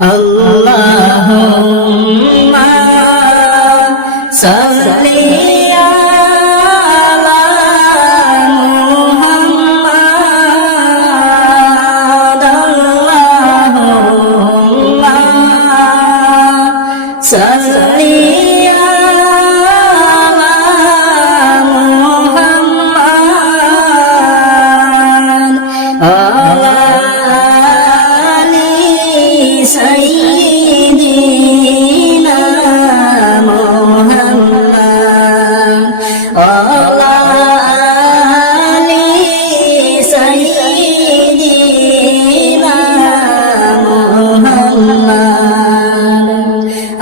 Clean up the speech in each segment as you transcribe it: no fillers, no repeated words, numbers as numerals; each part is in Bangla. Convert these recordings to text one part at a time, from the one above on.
Allahumma salli ala Muhammad. Allahumma salli ala Muhammad. Sayyidina Muhammad, ala ali Sayyidina Muhammad.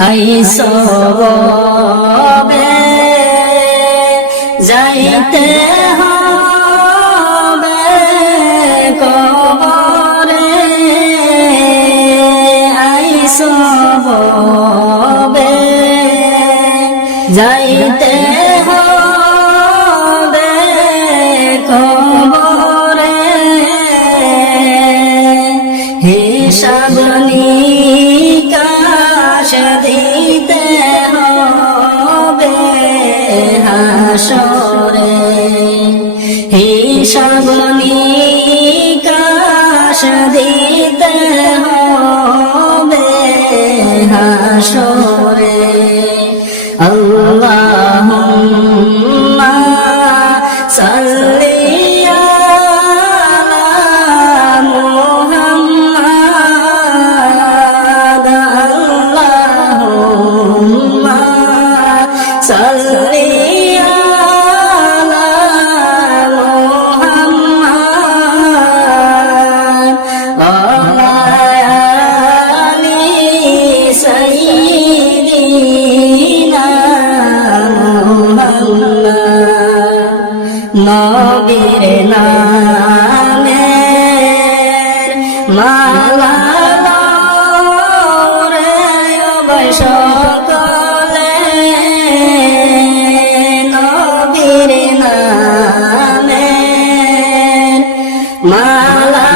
আইসো ববে যাইতে হবে কবরে, সবে যাইতে হবে কবরে, হিসাব নিকাশ দিতে হবে হাসরে, হিসাব নিকাশ দিতে হবে হাসরে। আল্লাহুম্মা সাল্লি আলা মুহাম্মাদ। আল্লাহুম্মা সাল্লি আলা মুহাম্মাদ, আলা আলি সাইয়্যিদিনা মুহাম্মাদ। নবীর নামের মালা রে সকলে, নবীর নামের মালা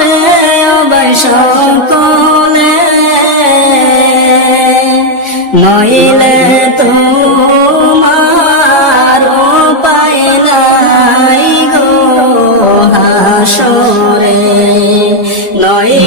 রে সকলে, নইলে তোমার উপায় নাই গো হাসরে, নইলে